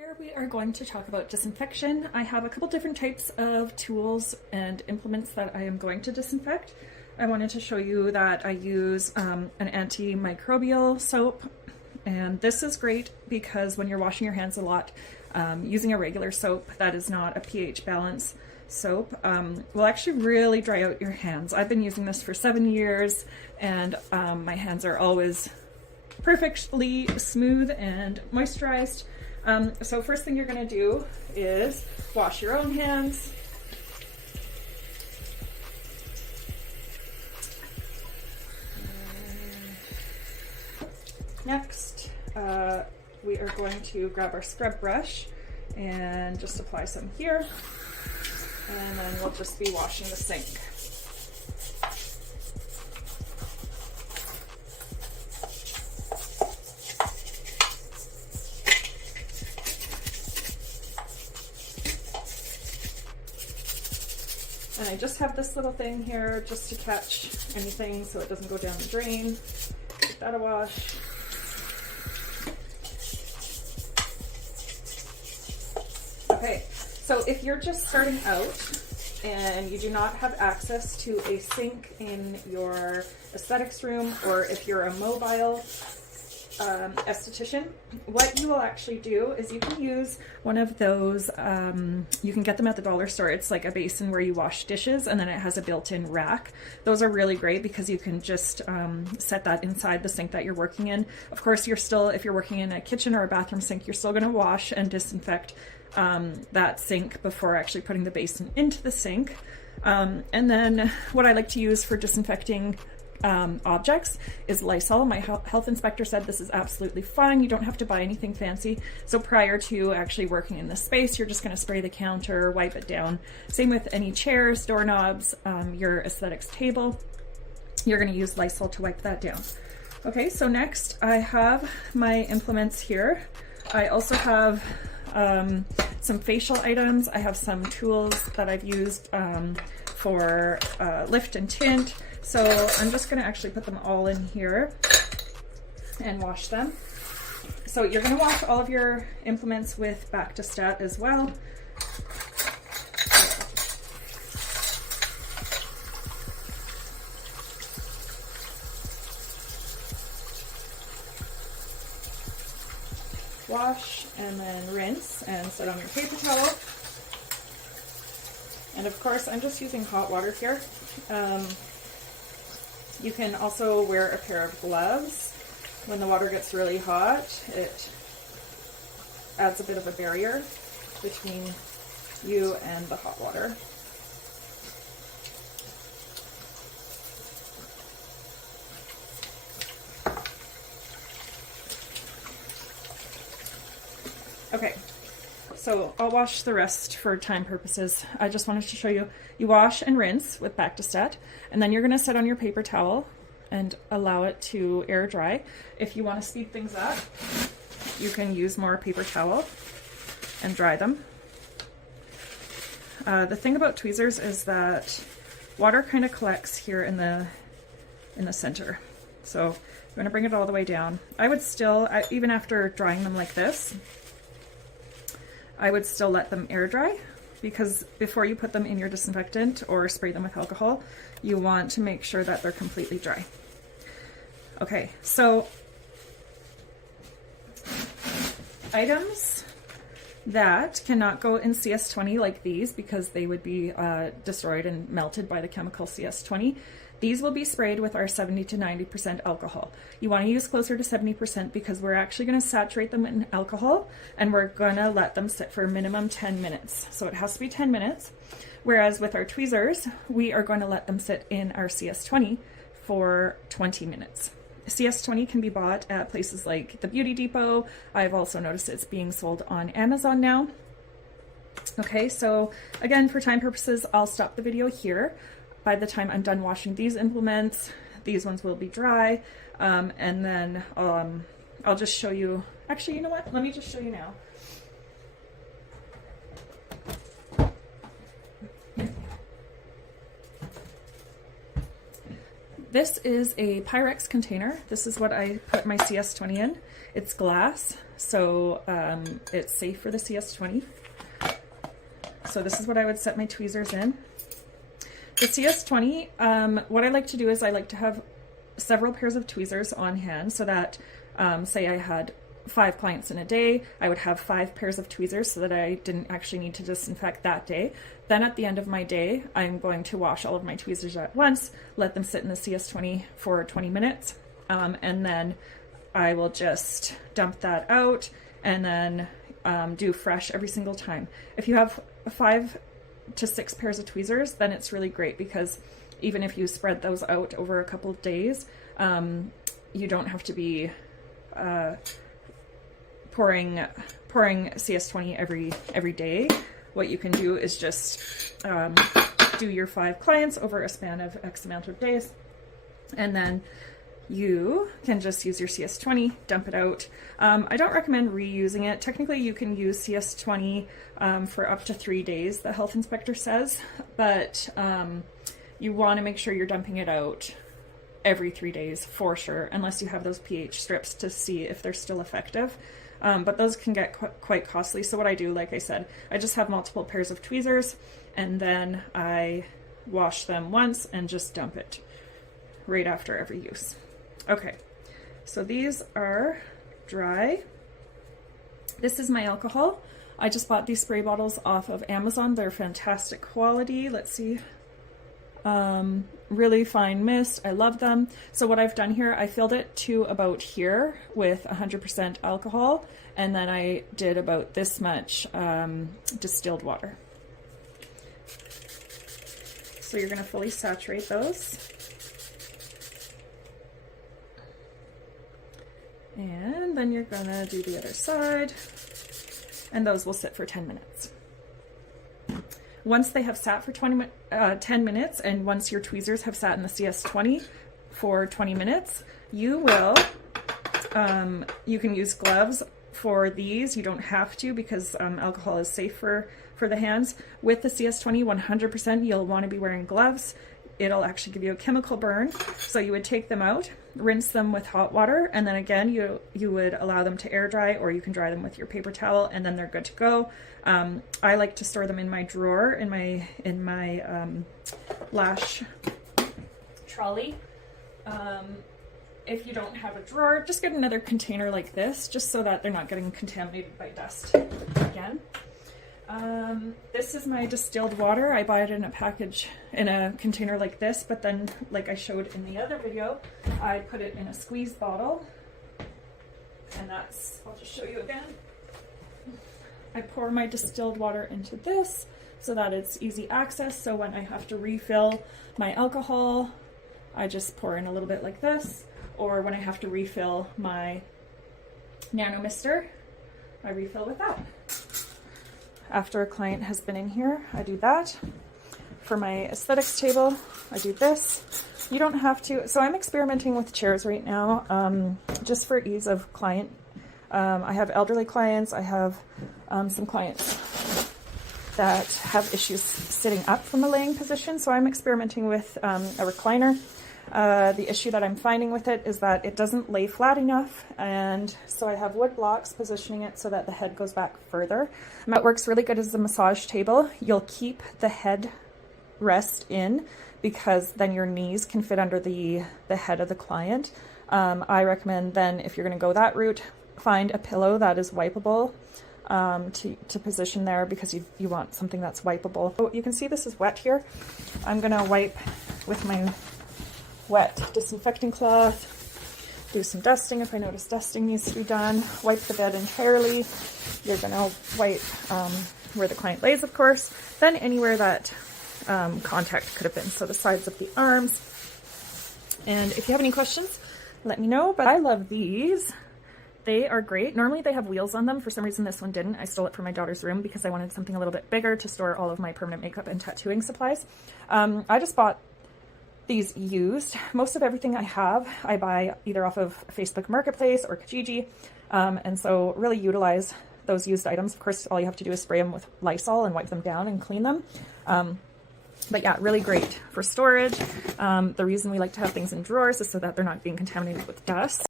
Here we are going to talk about disinfection. I have a couple different types of tools and implements that I am going to disinfect. I wanted to show you that I use an antimicrobial soap, and this is great because when you're washing your hands a lot, using a regular soap that is not a pH balance soap will actually really dry out your hands. I've been using this for 7 years, and my hands are always perfectly smooth and moisturized. So first thing you're going to do is wash your own hands. Next, we are going to grab our scrub brush and just apply some here, and then we'll just be washing the sink. And I just have this little thing here just to catch anything so it doesn't go down the drain. Give that a wash. Okay, so if you're just starting out and you do not have access to a sink in your aesthetics room, or if you're a mobile esthetician, what you will actually do is you can use one of those, you can get them at the dollar store. It's like a basin where you wash dishes, and then it has a built-in rack. Those are really great because you can just set that inside the sink that you're working in. Of course, you're still, if you're working in a kitchen or a bathroom sink, you're still going to wash and disinfect that sink before actually putting the basin into the sink. And then what I like to use for disinfecting objects is Lysol. My health inspector said this is absolutely fine. You don't have to buy anything fancy. So prior to actually working in this space, you're just going to spray the counter, wipe it down. Same with any chairs, doorknobs, your aesthetics table. You're going to use Lysol to wipe that down. Okay, so next I have my implements here. I also have some facial items. I have some tools that I've used for lift and tint. So I'm just going to actually put them all in here and wash them. So you're going to wash all of your implements with Back to Stat as well. Wash and then rinse and set on your paper towel. And of course, I'm just using hot water here. You can also wear a pair of gloves. When the water gets really hot, it adds a bit of a barrier between you and the hot water. Okay, so I'll wash the rest for time purposes. I just wanted to show you, you wash and rinse with Back to Stat, and then you're going to set on your paper towel and allow it to air dry. If you want to speed things up, you can use more paper towel and dry them. The thing about tweezers is that water kind of collects here in the center. So I'm going to bring it all the way down. I would still, even after drying them like this, I would still let them air dry, because before you put them in your disinfectant or spray them with alcohol, you want to make sure that they're completely dry. Okay, so items that cannot go in CS20 like these, because they would be destroyed and melted by the chemical CS20. These will be sprayed with our 70 to 90% alcohol. You want to use closer to 70% because we're actually going to saturate them in alcohol, and we're going to let them sit for a minimum 10 minutes. So it has to be 10 minutes. Whereas with our tweezers, we are going to let them sit in our CS20 for 20 minutes. CS20 can be bought at places like the Beauty Depot. I've also noticed it's being sold on Amazon now. Okay, so again, for time purposes, I'll stop the video here. By the time I'm done washing these implements, these ones will be dry, and then I'll just show you, actually, you know what, let me just show you now. this is a Pyrex container. This is what I put my CS20 in. It's glass, so it's safe for the CS20. So this is what I would set my tweezers in. The CS20, what I like to do is I like to have several pairs of tweezers on hand so that, say I had 5 clients in a day, I would have 5 pairs of tweezers so that I didn't actually need to disinfect that day. Then at the end of my day, I'm going to wash all of my tweezers at once, let them sit in the CS20 for 20 minutes, and then I will just dump that out and then do fresh every single time. If you have 5 to 6 pairs of tweezers, then it's really great because even if you spread those out over a couple of days, you don't have to be pouring CS20 every day. What you can do is just do your 5 clients over a span of X amount of days, and then you can just use your CS20, dump it out. I don't recommend reusing it. Technically, you can use CS20 for up to 3 days, the health inspector says, but you want to make sure you're dumping it out every 3 days for sure, unless you have those pH strips to see if they're still effective. But those can get quite costly. So what I do, like I said, I just have multiple pairs of tweezers, and then I wash them once and just dump it right after every use. Okay, so these are dry. This is my alcohol. I just bought these spray bottles off of Amazon. They're fantastic quality. Let's see. Really fine mist. I love them. So what I've done here, I filled it to about here with 100% alcohol, and then I did about this much distilled water. So you're going to fully saturate those. And then you're going to do the other side, and those will sit for 10 minutes. Once they have sat for 10 minutes, and once your tweezers have sat in the CS20 for 20 minutes, you will, you can use gloves for these. You don't have to, because alcohol is safe for the hands. With the CS20, 100% you'll want to be wearing gloves. It'll actually give you a chemical burn. So you would take them out, rinse them with hot water, and then again you would allow them to air dry, or you can dry them with your paper towel, and then they're good to go. I like to store them in my drawer, in my lash trolley. If you don't have a drawer, just get another container like this, just so that they're not getting contaminated by dust again. This is my distilled water. I buy it in a package, in a container like this, but then, like I showed in the other video, I put it in a squeeze bottle, and that's, I'll just show you again. I pour my distilled water into this so that it's easy access, so when I have to refill my alcohol, I just pour in a little bit like this, or when I have to refill my nano mister, I refill with that. After a client has been in here, I do that. For my aesthetics table, I do this. You don't have to, so I'm experimenting with chairs right now, just for ease of client. I have elderly clients, I have some clients that have issues sitting up from a laying position, so I'm experimenting with a recliner. The issue that I'm finding with it is that it doesn't lay flat enough, and so I have wood blocks positioning it so that the head goes back further. What works really good is the massage table. You'll keep the head rest in, because then your knees can fit under the head of the client. I recommend then, if you're going to go that route, find a pillow that is wipeable to position there, because you want something that's wipeable. So you can see this is wet here. I'm going to wipe with my wet disinfecting cloth, do some dusting if I notice dusting needs to be done, wipe the bed entirely. You're going to wipe where the client lays, of course, then anywhere that contact could have been, so the sides of the arms. And if you have any questions, let me know. But I love these. They are great. Normally they have wheels on them. For some reason this one didn't. I stole it from my daughter's room because I wanted something a little bit bigger to store all of my permanent makeup and tattooing supplies. I just bought these used. Most of everything I have, I buy either off of Facebook Marketplace or Kijiji, and so really utilize those used items. Of course, all you have to do is spray them with Lysol and wipe them down and clean them. But yeah, really great for storage. The reason we like to have things in drawers is so that they're not being contaminated with dust.